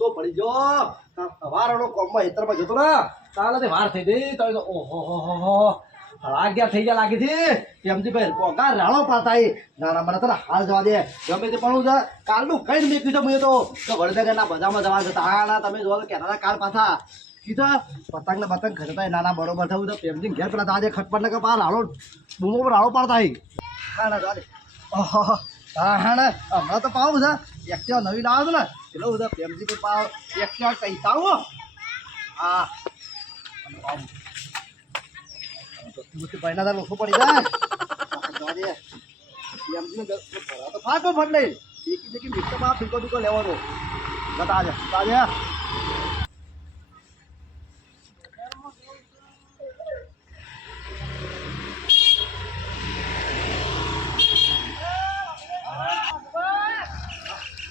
તો પડી જો વારણો કોમમાં હેતરમાં જતો ને તાલે વાર થઈ ગઈ. તો એ તો, ઓહો, હો હો હો. લાગ્યા થઈ ગયા લાગી હતી. એમજી ભાઈ પોગા રાણો પાતા ના ના, મને તો હાલ જવા દે. ગમે તે પણ હું છે, કાલનું કઈ મેં કીધું મેં તો વડનગરના બધામાં જવા જતા. ના, તમે જોવા કહેતા કાલ પાછા. કીધા પતંગ ને પતંગ ખરીદતા નાના બરોબર થયું તો પ્રેમજી ઘેર પેલા તાજે ખટપટ ને કે પા રાળો બૂમો પર રાળો પાડતા હા, ના, જવા દે. હા. હા હમણાં તો પાવ બધા એક્ટિવા નવી લાવો છો ને. પેલો બધા પ્રેમજી પર પાવ એક્ટિવા કઈ તાવો હા. ભાઈના લોસો પડી જાય. દે ફાટો ફટ લઈ. દેખી દેખી મિક્સરમાં ફીકો ફીકો લેવાનો. બતા આજે તાજે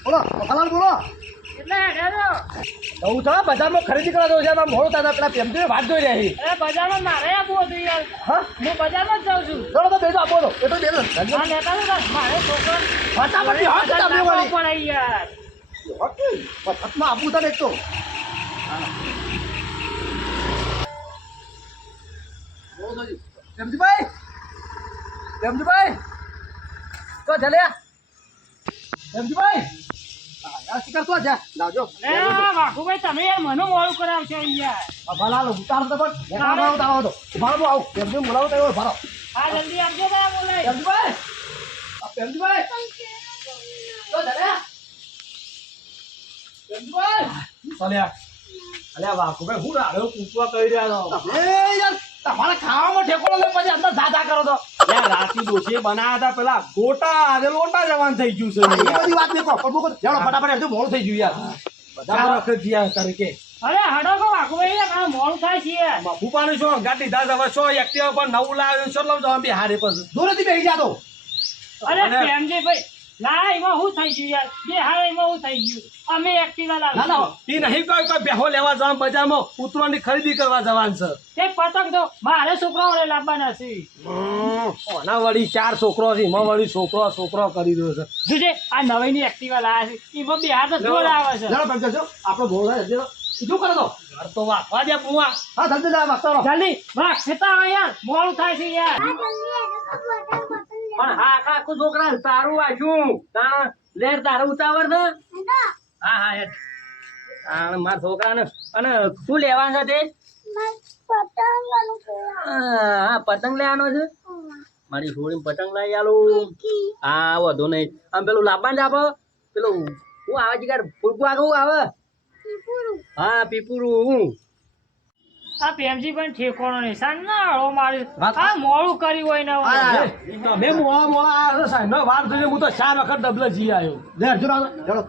બોલો મસાલાલ બોલો એટલે હેડો. હું તો બજારમાં ખરીદી કરવા દઉં છે. એમાં મોડો થાય પેલા પ્રેમજી વાત જોઈ રહી. અરે બજારમાં મારે આપવું હતું યાર. હા? હું બજારમાં જ જાઉં છું. ચલો તો બેસો આપો તો. એ તો બેસો હા લેતા તો બસ. મારે છોકરા ફટાફટ હાથ ચાપી વાળી. પડે યાર. ઓકે ફટાફટમાં આપું તને એક તો. જમજીભાઈ જમજીભાઈ તો જલ્યા. પ્રેમજીભાઈ? હા, યાર શિકાર તો જા લાવજો. એ વાઘુભાઈ તમે યાર મને મોડું કરાવશો યાર ભલા ઉતાર તો પણ. લેખાડો આવો તારો હતો ભાવ આવો પ્રેમજી બોલાવો તો ઉભારો હા જલ્દી ભાઈ બોલાય. પ્રેમજીભાઈ! આ પ્રેમજીભાઈ! તો અલ્યા વાઘુભાઈ હું રાડ્યો પૂછવા કહી રહ્યા છો. એ યાર તમારે ખાવામાં ઠેકોડો લે પછી અંદર ધાધા કરો તો રાતી ડોશી બનાવ્યા હતા પેલા. ગોટા અને લોટા જવાન થઈ ગયું છે. એ બધી વાત નહીં કહો પણ મૂકો ફટાફટ એમ મોડું થઈ ગયું યાર. ચાર વખત થયા તરીકે અરે હડો કો મોડું થાય છે. યાર ભૂપાનું શું ગાડી હવે એક્ટિવા પર નવું લાવ્યું છો? લઉં જવા બિહારે પછી દૂરેથી બેસી અરે પ્રેમજી ભાઈ ના એમાં શું થઈ ગયું યાર? બે હાલ એમાં શું થઈ ગયું? અમે એક્ટિવા ના ના લાવ્યા એ નહીં કોઈ કોઈ બેહો લેવા જવાનું બજારમાં ઉતરવાની ખરીદી કરવા જવાનું છે. એ પતંગ તો મારે છોકરાઓને લાવવાના છે. ઓના વળી ચાર છોકરો છે એમાં વળી છોકરો છોકરો કરી રહ્યો છે. જોજે આ નવીની એક્ટિવા લાવ્યા છે. એમાં બે હાથ જ જોડ આવે છે. જાણો પંકજ જો આપણો ભોળો શું કરો તો ઘર તો વાપવા દે પુઆ હા જલ્દી જા વાગતો જલ્દી વાહ ખેતા યાર. મોડું થાય છે યાર. પણ હા કાકુ છોકરા તારું વાંચ્યું તાણ લેર તારું ઉતાવળ છે? હા હા યાર તાણ મારા છોકરાને અને શું લેવાનું છે તે? હા પતંગ લેવાનો છે? મારી છોડી પતંગ લઈ આલું. હા વધુ નહીં. આમ પેલું છે આપો પેલું હું આવે છે ફૂલકું આગળ આવે? હા પીપુરું હું. આ પ્રેમજી પણ ઠેકોણો નિશાન ના હળો મારી આ મોડું કર્યું હોય ને તમે મોળા મોળા આવ્યો છે સાહેબ વાર થઈને હું તો ચાર વખત ડબલે જી આવ્યો. લે અર્જુન આવો. ચલો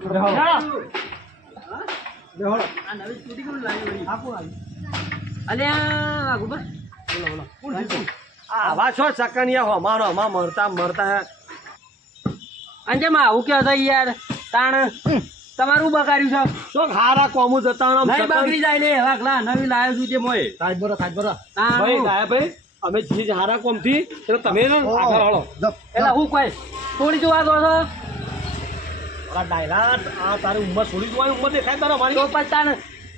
ચાલો. આ નવી સ્કૂટી કેમ લાવી વળી? આપો અલ્યા વાઘુબા બોલો બોલો. આવા વાસો ચકનિયા હો? મારો માં મરતા મરતા. અંજમાં આવું કે હતા યાર? તાણ? તમારું બગાડ્યું છે. શું હારા કોમું જતા નહીં બગડી જાય ને. વાઘલા નવી લાવ્યો છું તે મોય સાહેબ બરો સાહેબ બરો. ભાઈ લાયા ભાઈ અમે જે હારા કોમથી એટલે તમે ને આગળ હળો એટલે હું કહે થોડી જોવા દો છો? ઓલા ડાયલા આ તારી ઉંમર છોડી જોવાય ઉંમર દેખાય તારા મારી. તો પછી તાને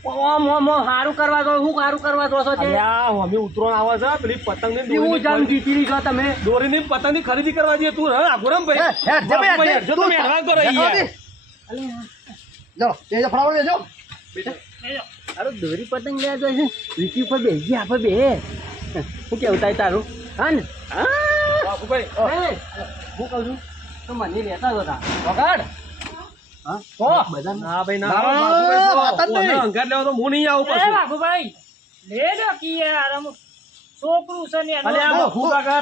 ઓમ ઓમ હારું કરવા દો હું હારું કરવા દો છો અલ્યા અમે ઉતરોણ આવે છે પેલી પતંગની હું જામ જીતી છો તમે? દોરી ની પતંગની ખરીદી કરવા જઈએ તું હે, હે, જે ભાઈ, ભાઈ જે, જો તમે હેરાન કરો બેઠો યાર હતી. જો એ જો ફટાફટ લેજો તારું દોરી પતંગ લેવા જાય છે વિકી ઉપર બે ગયા આપણે બે. શું કેવું થાય તારું? હા ને? હા હું. કહું છું તો મને લેતા હતા વગાડ. હા? ના ભાઈ ના, વાત જ નહીં. અંગાત લેવા તો હું નહીં આવું પછી. વાઘુભાઈ લે દો કી યાર છોકરું છે ને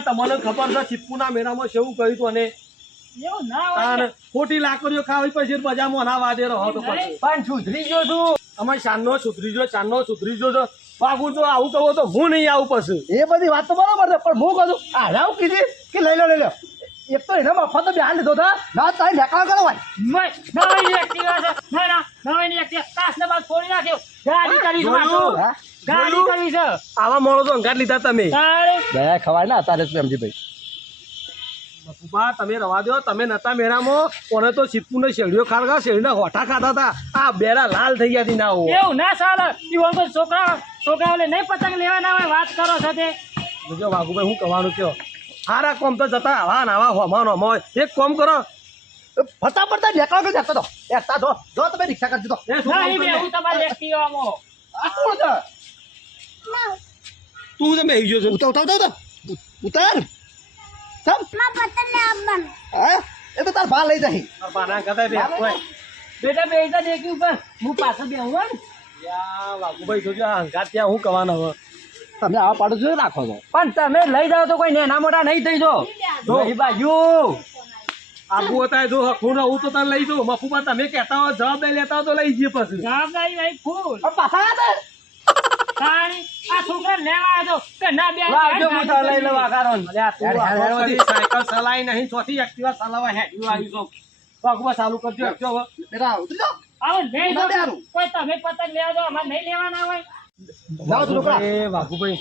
તમને ખબર છે ચીપકુના મેળામાં શું કહ્યું હતું અને ખોટી લાકડીઓ ખાવી પછી બજા મોના વાદે રહો તો પણ સુધરી ગયો છું. અમે ચાંદનો સુધરી જો ચાંદનો સુધરી જો તો બાપુ જો આવું કહો તો હું નહીં આવું પછી. એ બધી વાત તો બરાબર છે પણ હું કહું રાવ કીધી કે લઈ લો લઈ લો. એક તો એને મફત તો બેહાડ લીધો હતા ના તારી નેકળા કરો ભાઈ ના ના બાદ નાખ્યો. ગાડી કરી? ગાડી કરી છે. આવા મોણો તો અંગાર લીધા તમે. તારે દયા ખવાય ને અત્યારે પ્રેમજીભાઈ. પપ્પા તમે રવા દો તમે નતા મેળામાં. કોને તો સિપ્પુ ને શેરડીઓ ખાતા શેરડીના હોઠા ખાતા હતા. આ બેડા લાલ થઈ ગયા હતી ના હો. એવું ના ચાલે. છોકરા છોકરાઓને નહીં પતંગ લેવાના હોય વાત કરો સાથે. તે જો વાઘુભાઈ હું કહેવાનું કયો? હારા કોમ તો જતા આવા ના આવા હોમાં હોમાં હોય. એક કોમ કરો. ફટાફટ તો નેકળો કે જતો તો? એકતા જો જો તમે રિક્ષા કરજો દીધો એ છોકરા હું તમારે લેખતી તમારી આ કોણ છે? તું તમે આવી ગયો છો. ઉતાર ઉતાર ઉતાર. સમ હા? એ તો તાર બા લઈ જહી પાના કદાય બે કોઈ બેટા બેટા દેખી ઉપર. હું પાછળ બેહું હો ને. યા વાઘુભાઈ જોજો આ હંગાત ત્યાં હું કહેવાનો હવે. તમે આવા પાડો છો રાખો છો. પણ તમે લઈ જાઓ તો કોઈ નેના મોટા નહીં થઈ જો. જો. એ બાજુ. આબુ હતા જો હું હું તો તને લઈ દઉં મફુબા તમે કહેતા હો જવાબદારી લેતા હો તો લઈ જઈએ પછી. જવાબદારી ભાઈ ફૂલ. પાછા તાણી આ છોકરા લેવા આવ્યો કે ના બે લાવજો હું તો લઈ લેવા કારણ સાયકલ ચલાવી નહીં ચોથી એક્ટિવા ચલાવવા હેડ્યું આવી છો વાઘુબા ચાલુ કરજો એકજો બેટા ઉતરી જાવ આવો નહીં ના કોઈ તમે પતંગ લેવા દો અમાર નહીં લેવાના હોય. જાવ છોકરા એ વાઘુભાઈ.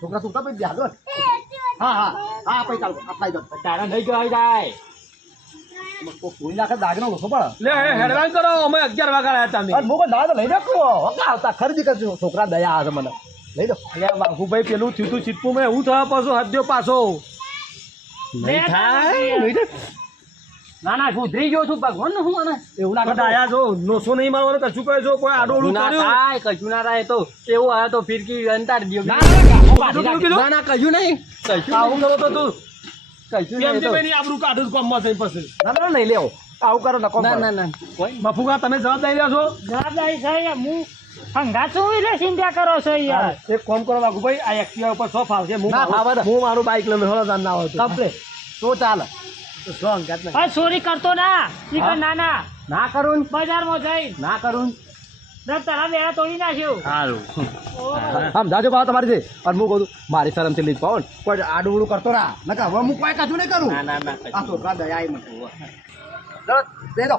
છોકરા તું તમે બેહાડો હા હા. હા પૈસા આપલાઈ દો તારા નહીં જવાય જાય કોઈ નાખે દાગનો ઓછો પડે. લે હેડવાન કરો અમે અગિયાર વાગ્યા આવ્યા તમે અરે મોકો ના લઈ રાખો હમણાં આવતા ખરીદી કરજો. છોકરા દયા આવે મને. લઈ દો અરે વાઘુભાઈ પેલું થયું તું સિદ્ધપુરમાં એવું થવા પાછું હદ્યો પાછો? નહીં થાય, લઈ દે ના ના સુધરી ગયો છું ભગવાન હું મને એવું ના જો નોસો નહીં મારવાનું કશું કહે કોઈ આડોડું ના કર્યું? થાય કશું ના થાય તો એવું આવે તો ફિરકી અંતાર દ્યો ના, ના, ના. ના ના કશું નહીં. કશું આવું કરો તો તું. ભાઈ આબરૂ કાઢું છું ગામમાં જઈને પછી. ના ના નહીં લેવો. આવું કરો નકો ના ના ના. કોઈ મફુગા તમે જવાબદારી લ્યો છો જવાબદારી છે હું હંગાત શું એટલે ચિંતા કરો છો યાર. એક કામ કરો વાઘુભાઈ આ એક્ટિવા ઉપર સો ફાવશે. હું. હું મારું બાઇક લઈને હળો જાન ના આવતો કમ્પ્લેટ. તો ચાલે. સો અંગાત નહીં. ચોરી કરતો ના. ના ના ના કરું બજારમાં જઈ ના કરું દસ તારા બેડા તોડી નાખ્યું. સારું આમ જાજો ભાવ તમારી અને હું કહું છું, મારી શરમથી લીધ પાઉં કોઈ આડું કરતો ના નકા હવે હું કોઈ કશું નહીં કરું. ના ના ના આ છોકરા દયા દે દો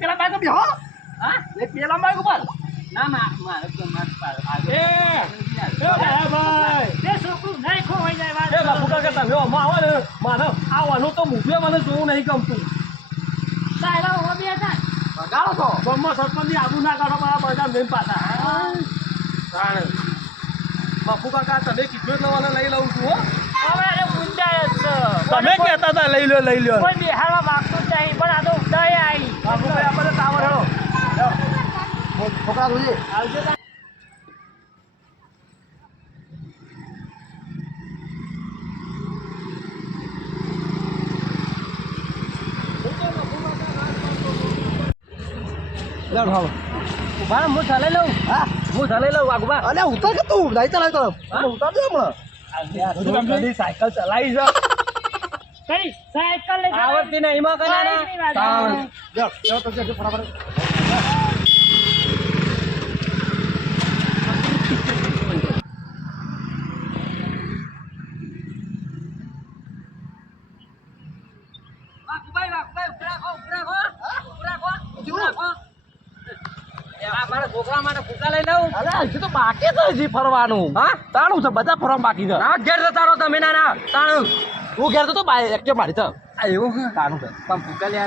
પેલા બાઈક ઉપર. ના મારે આવવાનું તો મૂકે મને જોવું નહીં ગમતું. સાયલા ઊભા બે હતા વગાડો છો ગામમાં આબુ ના કાઢો મારા બજાર જઈને પાછા. બાપુ કાકા તમે કીધું એટલે મને લઈ લઉં છું હો. હવે અરે ઊંડા જ છે. તમે કહેતા હતા લઈ લો લઈ લો કોઈ બિહારવા માંગતું જ નહીં પણ આ તો દયા આવી બાપુભાઈ આપણે હેડો છોકરા આવજો લેવડો હાલો ઊભા હું ચાલે લઉં? હા. હું ચાલે લઉં વાઘુબા? અલે ઉતર કે તું? નહીં ચલાવ તો. ઉતાર દે હમણાં. સાયકલ ચલાવી જા કઈ? સાયકલ લઈ. આવડતી નહીં એમાં કના ના તાણ. જો જો તો જો ફટાફટ. ઊભા રાખો. ઊભા રાખો, ઊભા રાખો. આ મારા છોકરા માટે ફૂકા લઈ લઉં અરે હજી તો બાકી તો હજી ફરવાનું. હા? તાણું છે બધા ફરવા બાકી છે. ના ઘેર જતા રહો તમે ના ના તાણું. હું ઘેર તો એક્ટિવ મારી છે. એવું? તાણું છે. પણ ફૂકા લે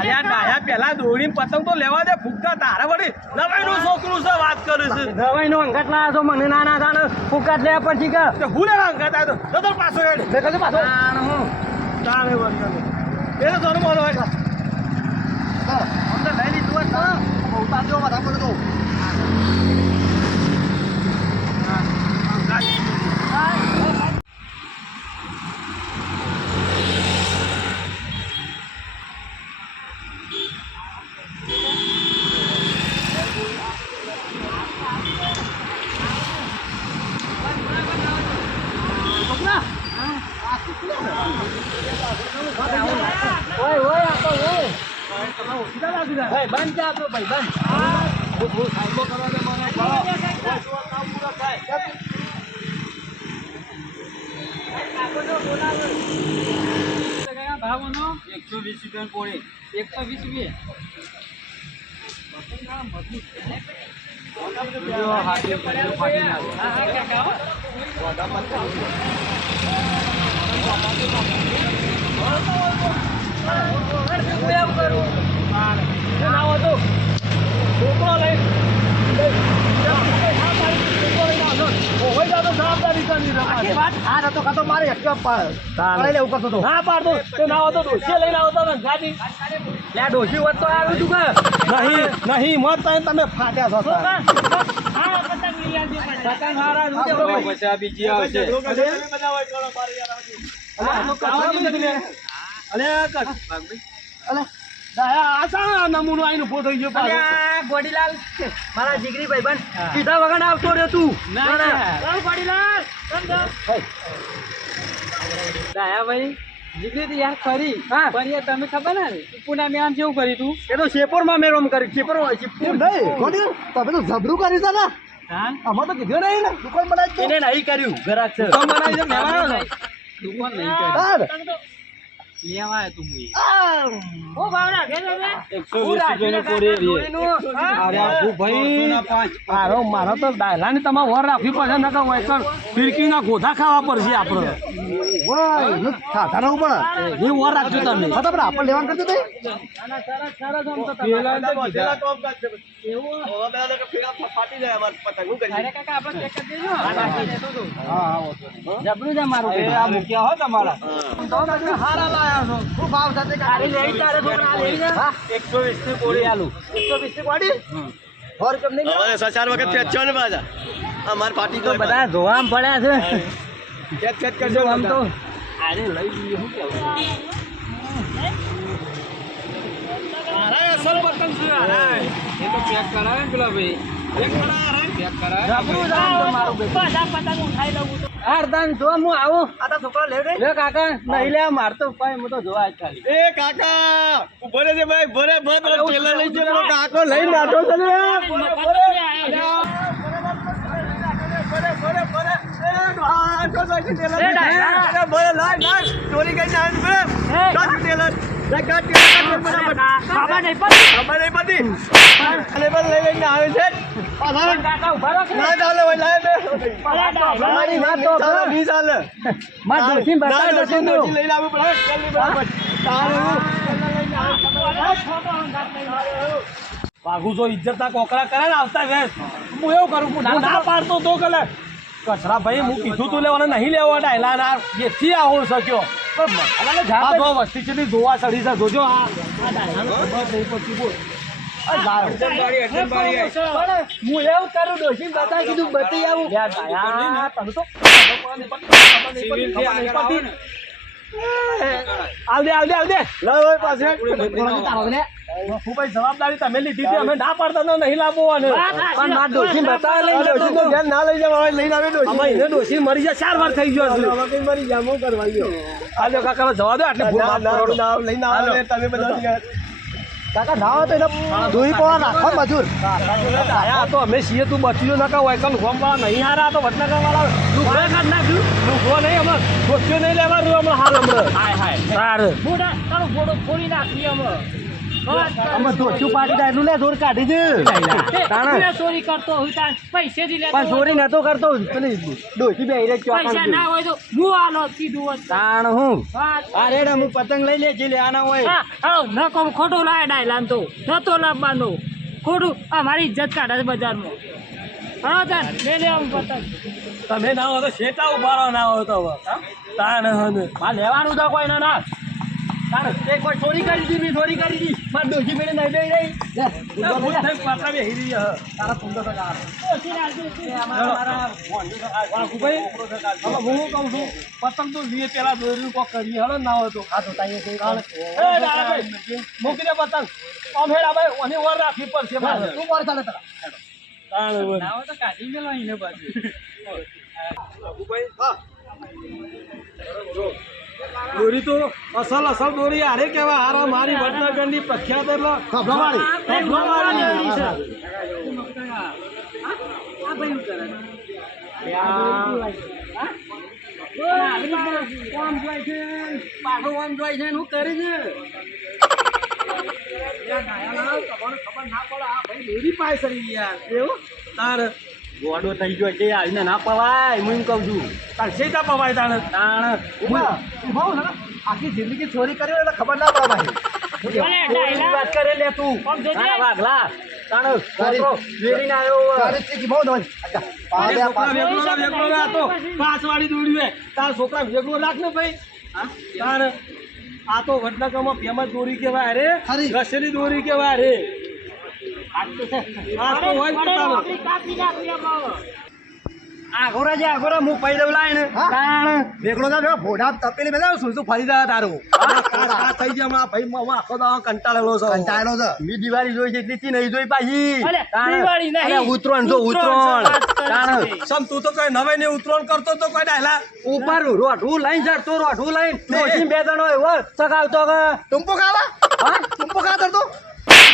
અલ્યા પેલા દોડીને પતંગ તો લેવા દે ફૂગતા તારા વળી નવાઈનું છોકરું છે વાત કરું છું. દવાઈ નું અંગત લાયા છો મને ના ના તાણ. ફૂકા પછી કે? તે હું લેવા અંગાત આવ્યો તો? જતો પાછો હેડ. મેં કહ્યું પાછો. તાણ હું? તાણે વળતો એને સોનું હોય. અમને લઈ લીધું હોય તો ઉતાર દો બધા બધું ઓય ઓય આ તો ઓય ભાઈ બંધ જા તો ભાઈ બંધ એકસો વીસ રૂપિયા પોળી એકસો વીસ રૂપિયા હું એમ કરું એ ના હોય તો છોકરો લઈ આખી વાત આ નતો કાં તો મારે એકલો પ- પડાઈને એવું કરતો હતો. ના પાડતો તો ના હોતો ડોશી લઈને આવતો ને ગાડી લે ડોશી હોત તો આવ્યું તું કે. નહીં નહીં મત તમે ફાટ્યા છો સાહેબ. પતંગ હારા જ ઉડે હોય. પછી આ બીજી આવશે. તો નમૂનો આઈને ઊભો થઈ ગયો ગોડીલાલ. મારા જીગરી ભાઈબંધ. કીધા વગર આવતો રહ્યો તું. ના, ના. ચાલ, જીગરી તો યાર ખરી. હા. પણ યાર તમે ખબર ને પૂનામે આમ કેવું કર્યું તું? એ તો શેપોરમાં મેં રોમ કર્યું શેપોર તમે તો જબરું કર્યું છે ને તો કીધું નહીં ને. દુકાન બનાવી એને નહીં કર્યું ગરાક છે. તો બનાવી દે લેવાનો દુકાન નહીં હાર. લેવા તું મુઈ. ઓ ભાવના ઘેર લે. હું રાખીને કાઢું અરે આખું ભાઈ. આરો મારો તો ડાયલાની તમારે વર રાખવી પડશે નકર ફિરકી ના ગોધા ખાવા પડશે આપણે. એ વર રાખજો તમે હા, તો? જબરું મારું આ મૂક્યા હો તમારા. હારા લાયા. છો શું ભાવ સાથે તારી લેવી તારે છોકરા લેવી ને હા? એકસો વીસની ગોળી આલું એકસો વીસની ગોળી? સો રૂપિયામાં નહીં ચાર વખત ફેંચ્યો ને પાછા. અમાર પાર્ટી તો બધા ધોવામ પડ્યા છે. ખેત ખેત જો આમ તો. અરે લઈ લઈએ શું કેવું અસલ પતંગ છે એ તો પેક કરાવે ને પેલા ભાઈ. પેક કરાવે પેક કરાવે. જબરું છે આમ તો મારું પતંગ ઉઠાઈ લઉં છું. હારદાન જો હું આવું આ તો છોકરો લેવ? કાકા નહીં લે મારતો ભાઈ હું તો જોવા જ ખાલી એ કાકા ઊભો છે ભાઈ ભરે ભરે પેલો લઈ ગયો કાકો છે ને ભરે લાય નાખ ચોરી કરીને આવે છે ભરે કાઢ ટેલર લાય કાઢ ટેલર કાઢ બરાબર ખબર નહીં પડી. ખબર નહીં પડી અને બસ લઈ લઈને આવે છે પાછા કાકા ઊભા ના જો કોકરા કરે ને આવતા હું એવું કરું હું ના પાડતો તો કલે કચરા ભાઈ હું કીધું તું લેવાના નહીં લેવા ડાયલા ના એથી આવો શક્યો. પણ વસ્તી છે જોવા ચડી છે જોજો આ. હું એવું કરું બતા કીધું બતી આવું. તમે તો ભાઈ જવાબદારી તમે લીધી હતી અમે ના પાડતા તો નહીં લાવવો અને પણ માર ડોશી બતાવે લઈ ડોશી તો ઘેર ના લઈ જાવ લઈને આવે ડોશી અમે એને ડોશી મરી જાય ચાર વાર થઈ ગયો છે મરી જામ હું કરવા ગયો આજો કાકા જવા દો આટલી ભૂલ ના લઈને આવે તમે બધા કાકા ના હોય તો એને દોરી પડવા નાખો મજૂર આયા તો અમે છીએ તું બચ્યું ના કહો એકલ ગોમ વાળા નહીં હારા તો વચના વાળા લુગડે કાઢ નાખ્યું લુગડો નહીં અમે ગોત્યો નહીં લેવાનું હમણાં હાલ હમણાં હાય હાય તાર મોઢા તારું ફોટો ફોડી નાખી અમે. બસ, અમે ધોચું પાડી દે? એટલું લે કાઢી દે. તે તાણે. તું ચોરી કરતો હોય તાર પૈસેથી લેતો પણ ચોરી નતો કરતો. પેલી ડોશી બે હિરે પૈસા ના હોય તો હું આલો કીધું હોત. તાણ હું? વાત. અરે હું પતંગ લઈ લે આના લેવાના હોય. હા, હાલો, નકો ખોટું લાય ડાયલાન તો. નતો લાવવાનો. ખોટું આ મારી ઇજ્જત કાઢે છે બજારમાં. હા તાન લે લે આમ પતંગ. તમે ના હોય તો શેટા ઊભા ના હોય તો તાણ હને. લેવાનું તો કોઈ ના ના. તે કોઈ ચોરી કરી દીધી મેં ચોરી કરી દીધી. માર દોશી મેળે નહીં લઈ રહી. પાછા બે હીરી તારા પંદર ટકા ઓછી રાખજો, ઓછી. વાઘુભાઈ હવે હું કહું છું? પતંગ તો લીએ પેલા દોર્યું કોક કરીએ હલો ના હોય તો. હા મૂકી દે પતંગ. હેડા ભાઈ ઓને વર રાખી પડશે મારે. તું મારે ચાલે તારા. ના હોય. તો કાઢી મેલો એને પાછું. દોરી તો અસલ અસલ દોરી આરે કેવા હારા મારી વડનગરની પ્રખ્યાત એટલે ખભલાવાળી. ખભલાવાળી છે. આ ભાઈ કરે? ખબર ના પડે, આ ભાઈ દોરી પાય સરી યાર. એવું? તાર ગોડો થઈ ગયો છે આવીને ના પવાય હું એમ કહું છું. તાર શેતા પવાય તાણ? તાણ ઊભા, ઊભા હો ને. આખી જિંદગી ચોરી કરી એટલે ખબર ના ડાયલા વાત કરે લે તું. વાઘલા તાણ વેરીને આવ્યો અરે પાસ વાળી દોડ્યું હે તાર છોકરા વેગળો રાખ ને ભાઈ. તાર આ તો વડનગરમાં ફેમસ દોરી કહેવાય રે. ખરી. રસેલી દોરી કહેવાય રે. આગોરા જે આગોરા હું પૈ દઉં લાઈને હા? તાણ. વેગળો ના વેગળો, ભોડા તપેલી મેં શું શું ફરી જાય તારું? આ કાચ કાચ થઈ ગયા હમણાં. ભાઈ હું આખો દાડો કંટાળેલો છું. કંટાળો છે? મી દિવાળી જોઈ છે એટલી નહીં જોઈ પાછી. દિવાળી નહીં. અરે, જો ઉતરોણ ઉતરોણ. છે, વાત કરે તાણ. સમ તું તો કઈ નવે ને ઉતરોણ કરતો તો કોઈ ડાયલા. ઉપર રોઢું લઈને ચડતો રોઠું લઈને. ડોશી બે જણો એવો ચગાવતો કે? ટુંપો ખાવા? હા? ટુંપો ખા કરતો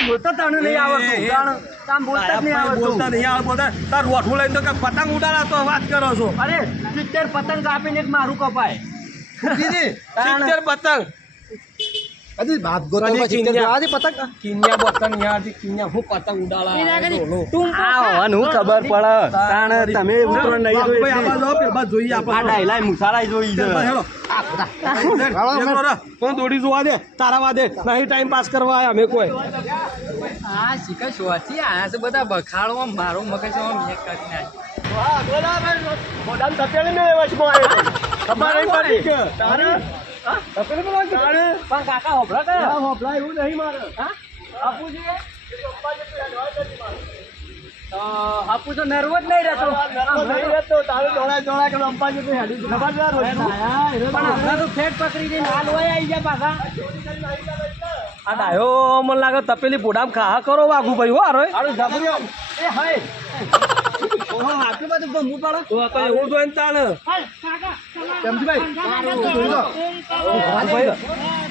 બોલતા તને નહીં આવડતું. એ, એ. તામ બોલતા નહીં તારા બોલતા નહીં આવડતું. તાર રોઠું લઈને તો કે પતંગ ઉડાડા તો વાત કરો છો. અરે સિત્તેર પતંગ કાપીને એક મારું કપાય. સિત્તેર પતંગ. હજી બાપ ગોતો પછી કિન્યા. આજી પતંગ? કિન્યા પતંગ યારથી કિન્યા હું પતંગ ઉડાડા એના કરી ડોલો. ટૂંકો આ. હોવાનું ખબર પડે. તાણ તમે ઉતરણ નહીં જોઈ ભાઈ, આવા જાઓ, પેલા જોઈએ આ આપણે. ડાયલાય મુસારાય જોઈ છે. કોણ દોડી જોવા દે? તારા વાદે. નહીં ટાઈમ પાસ કરવા આવ્યા અમે કોઈ. આ શીખર શોથી આયા છે બધા. બખાડો આમ મારો મગજ મેં કરી નાખ્યું. મોઢામાં તપેલી ને વચમાં આવ્યો. ખબર નહીં પડી તારે તપેલી પર વાંચો. પણ કાકા હોભળો કે આ હોભળાય એવું નહીં મારે બાપુજી તો બાપુ તો નર્વસ નહીં રહેતો નહીં રહેતો, તારું દોડાય દોડાય કે અંબાજી તો હેડી ગયું. ખબર છે રોજનું? પણ હમણાં તો ફેટ પકડી દઈને હાલ હોય આવી જાય પાછા આ ડાયો મને લાગે તપેલી પોડામ ખા કરો વાઘુ ભાઈ હો આરોય. તારું જબર્યો. એ હાય. ઓહો આટલું બધું ગમવું પડે તો એવું જોઈને તાણ કાકા, તમારે ચમચીભાઈ, ધંધા તારું કરતો. જોઈ લો. એમ કરો. ભાઈ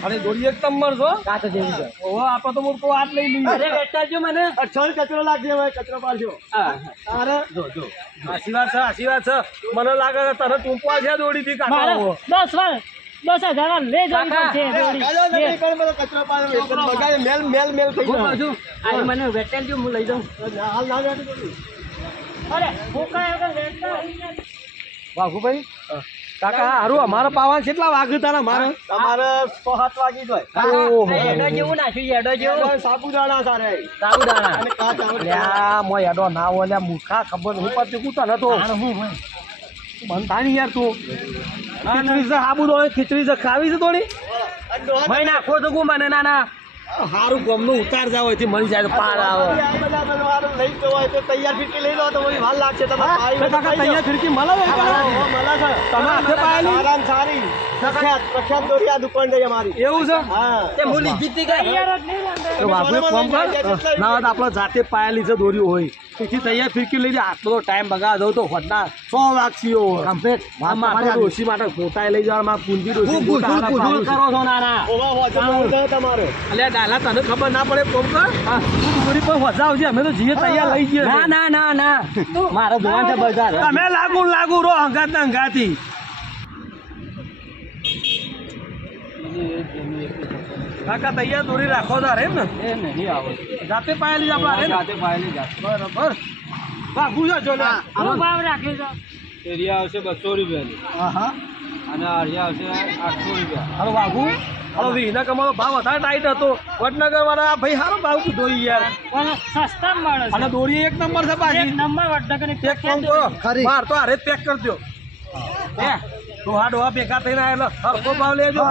અરે દોડી એક નંબર છો કાચ જેવું છે. ઓહો આપણે તો મોટો હાથ લઈ લઈએ અરે બેટાજો મને. આ કચરો લાગશે હવે, કચરો પાડજો. તારે? આશીર્વાદ છે આશીર્વાદ છે. મને લાગે છે તને ટૂંપવા છે દોડી થી કાકા દસ વાર દસ હજાર લે જવી પડશે મેલ મેલ મેલ થઈ મને હું લઈ જાઉં. હાલ. અરે. વાઘુભાઈ? કાકા હારું અમારા પાવા કેટલા વાઘ તારા? મારે? તમારે સો સાત વાગી જાય એડો જેવું નાખ્યું એડો જેવું. સાબુદાણા સારે સાબુદાણા. અને કાચ આવે. એડો ના લ્યા મૂર્ખા ખબર હું પાછું કૂતા નતો તો બંધ થાય યાર તું. ખીચડી દોડે ખીચડી ખાવી છે થોડી ભાઈ નાખો તો ગુ મને નાના હારું ગમનું ઉતાર જાવ એથી મળી જાય પાર આવે. લઈ તો તૈયાર ફીરકી લઈ લો તો વાર લાગશે તમારે તૈયાર મળે સારી. પ્રખ્યાત પ્રખ્યાત દોરી આ દુકાન છે અમારી. એવું છે? હા. તે મૂલી જીતી બાપુ ફોન કર ના આપણે પાયેલી છે દોરીઓ હોય. તેથી તૈયાર ફીરકી લઈ જાય. આટલો ટાઈમ બગાડ દઉં તો હોટના સો વાગશીઓ કમ્પ્લીટ. ડોશી માટે ફોટા લઈ જવા પૂંજી ડોશી કરો છો નાના. તમારે. ડાલા તને ખબર ના પડે કોમ કર. દોરી પર વજા આવજે અમે તો જીએ તૈયાર લઈ જઈએ. ના ના ના ના. મારે જોવાનું છે બજાર તમે લાગુ લાગુ રો હંગાત ના હંગાતી. કાકા તૈયાર દોરી રાખો તારે એમ ને? એ નહીં આવે. જાતે પાયેલી જ આપણા રે જાતે પાયેલી જાત બરાબર. વાઘુ છે જો લે શું ભાવ રાખ્યો છે એરિયા આવશે બસો રૂપિયાની. હા હા અને અરિયા આવશે આઠસો રૂપિયા. હાલો વાઘુ. હાલો વિના કમાનો ભાવ વધારે ટાઈટ હતો. વડનગર વાળા ભાઈ હારો ભાવ કીધો યાર. પણ સસ્તા મળે અને દોરી એક નંબર છે એક પાછી નંબર વડનગરની પેક કોમ કરો ખરી. માર તો હારે પેક કરજો. દો હે? ડોહા ડોહા ભેગા થઈને આવેલો. હરખો ભાવ લેજો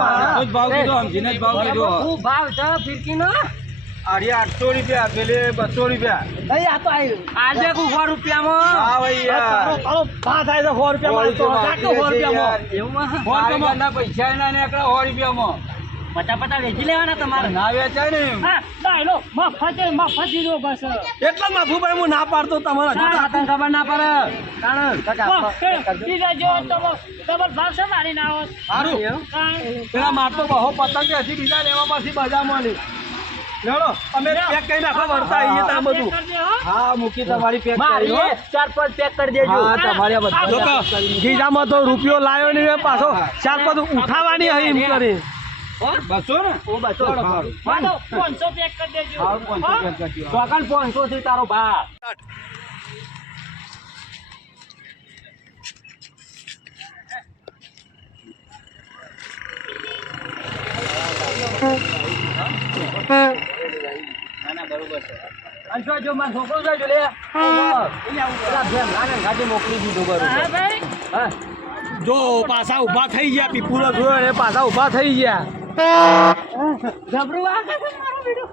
ભાવ કીધો સમજીને જ ભાવ કીધો. ભાવ છે ફિરકીનો? આડિયા આઠસો રૂપિયા પેલે બસો રૂપિયા. નહીં આ તો આજે સો રૂપિયામાં? હા ભાઈ ભા થાય છે સો રૂપિયામાં સો રૂપિયામાં? એવું ના પૈસા એના નીકળે સો રૂપિયામાં. વેચી લેવાના તમારે? ના વેચાય ને હા ડાયલો મફત મફત બસ એટલા માં હું ના પાડતો તમારા ના, તને ખબર ના પડે. કારણ બીજા જો તમે ડબલ ભાવ છે મારી ના હોત સારું પેલા મારતો બહુ પતંગ હજી બીજા લેવા પછી બજારમાં નહીં લડો કરી દેજો. હા તો રૂપિયો લાયો નહીં પાછો. ચાર પાંચ ઉઠાવાની હઈ પાંચસો પેક તારો ભાગ. Huh? શું જો મારો છોકરો છે જો લે. પેલા ભેમ નાને ગાડી મોકલી દીધું બરોબર. હા જો પાછા ઊભા થઈ ગયા પીપુલો જોયો એ પાછા ઊભા થઈ ગયા. જબરું આ કે મારો બેટો.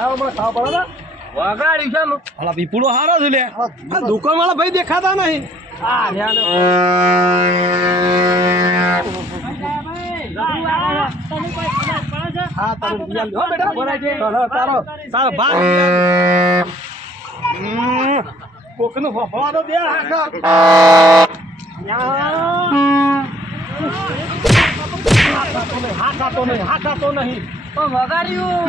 આવો મને ખાવા પડે ને. વગાડ્યું છે હાલા પીપુડો હારો છે લે. દુકાન વાળા ભાઈ દેખાતા નહીં. આ હા તારું રિયાલ બેટા બોલાય છે. નહીં હા ખાતો નહીં પણ વગાડ્યું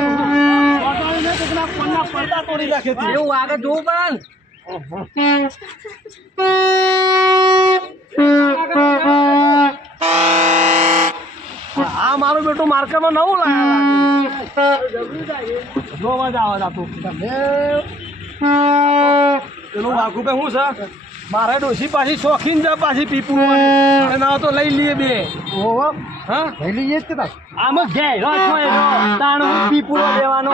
કોકના પન્ના પડદા તોડી નાખે એવું આગળ જોવું પડે આ મારું બેટું માર્કેટમાં નવું લાયા જોવા મજા આવે જાતું એનું વાઘું પે શું છે? મારે ડોસી પાછી શોખીન છે પાછી પીપું અને ના તો લઈ લઈએ બે. ઓહો. હા? લઈ લઈએ જ કે તાર આમ જ ઘેરો તાણ હું લેવાનો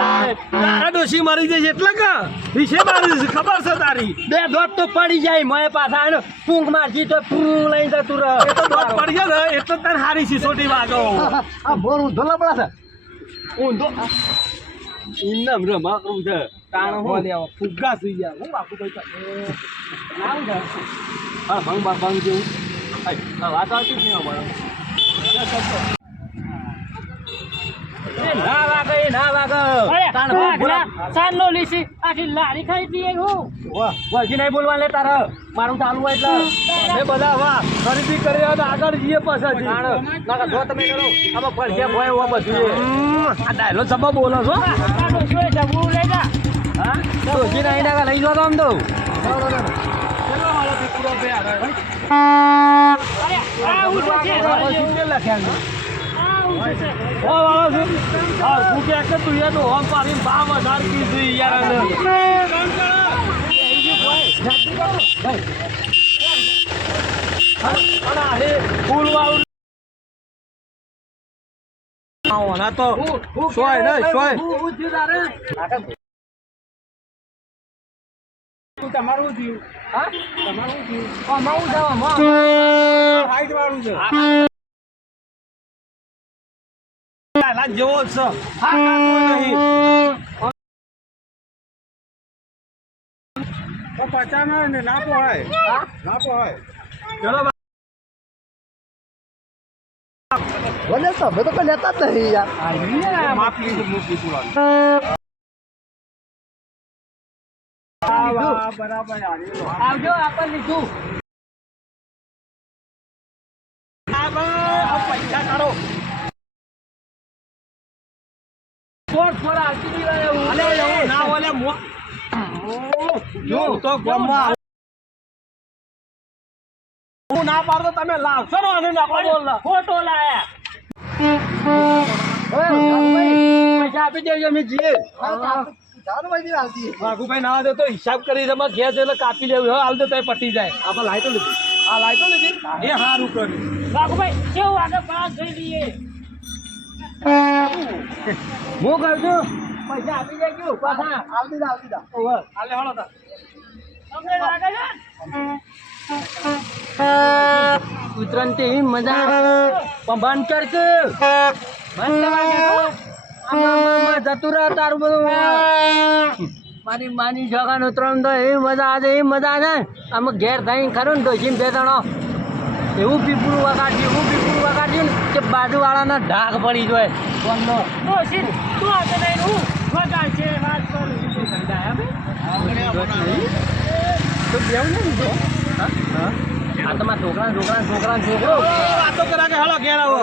તારા ડોસી મરી જશે એટલે કે? વિશે મારી જશે ખબર છે તારી? બે દોટ તો પડી જાય મેં પાછા એનો ફૂંક મારજી તો ફૂંક લઈ જતું રહે. એ તો દોટ પડી જાય ને એટલે તને હારી સિસોટી વાગો આ બોર ઊંધો પડે છે. ઊંધો? ઇન્નમ રમાકરું છે તાણ હો લેવા ફુગ્ગા સુઈ ગયા હું બાપુ કઈ આવ છે હા ભંગ બાપ ભંગ જેવું વાત આવતી જ નહીં અમારે ના વાગે એ ના વાગે. અરે તાણ વાઘલા સાંજનો લીસી આખી લારી ખાઈ પીએ હું. નહીં બોલવા લે તારે. મારું ચાલુ હોય એટલે. એ બધા વાહ ખરીદી કરી અને આગળ જઈએ પાછા ના જો તમે કરો આમાં પડશે ભય હોવા બધું આ ડાયલો સભા બોલો છો. તારો જોઈ લઈ જા. હા? તો જી નહીં ના લઈ જવા તો આમ તો. અરે આ ઉઠે છે. લખ્યા ઓ વાળો છે હા? તું કે કે તું યાર હોમ યાર અને હે ફૂલ વાળું તો સોય ને સોય તમારું થયું. હા તમારું થયું. અમારું થયું. હાઈટ વાળું છે. લાલા જેવો જ છે ને નાપો હોય. નાપો હોય. ચલો ભલે તમે તો કોઈ લેતા જ નહીં યાર. માફ મૂકી બરાબર આવજો આપણ લીધું. પૈસા કાઢો. અલે એવું ના ઓલે મો જો તો ગમવા હું ના પાડતો તમે લાવશો ને અને ના ફોટો લાયા. પૈસા આપી દેજો મેં જીએ ચાલો ભાઈ દી આવતી વાઘુભાઈ ના દે તો હિસાબ કરી તમે ઘેર એટલે કાપી લેવું. હવે હાલ દે તો પટી જાય. આપણે લાઈટો લીધી. આ લાઈટો લીધી. એ સારું કર્યું. બાબુભાઈ કેવું આગળ પાસ થઈ દઈએ હું કહું છું? પૈસા આપી દેજો પાછા આવતી દા આવતી દા ઓવર આલે હળો તા. તમને લાગે છે ઉતરણ તે. મજા પણ બંધ કર કે બંધ જતું રહે તારું બધું. મારી માની જગા ત્રણ તો એવી મજા આવે, એવી મજા આવે. અમે ઘેર થઈને ખરું ને ડોસીને બે જણો એવું પીપળું વગાડ્યું એવું પીપળું ને કે બાજુવાળાના ઢાક પડી જાય. ફોનનો તું આગળ નહીં હું વગાડ છે વાત કરું તો બેવું ને લીધો? હા? આ તમારા છોકરા છોકરા છોકરા? છોકરો વાતો કરા કે હાલો ઘેર આવો.